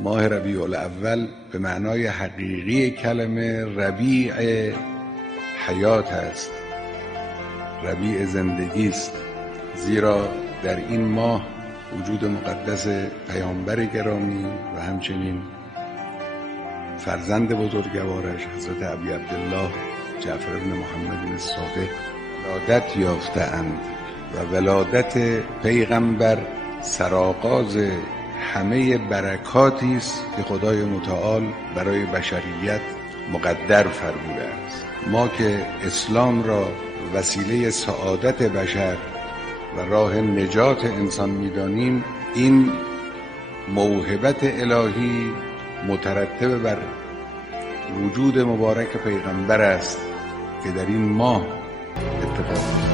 ماه ربیع الاول به معنای حقیقی کلمه ربیع حیات است، ربیع زندگی است، زیرا در این ماه وجود مقدس پیامبر گرامی و همچنین فرزند بزرگوارش حضرت ابی عبدالله جعفر بن محمد الصادق ولادت یافته‌اند و ولادت پیغمبر سرآغاز همه برکاتی است که خدای متعال برای بشریت مقدر فرموده است. ما که اسلام را وسیله سعادت بشر و راه نجات انسان می‌دانیم، این موهبت الهی مترتب بر وجود مبارک پیغمبر است که در این ماه اتفاق افتاد.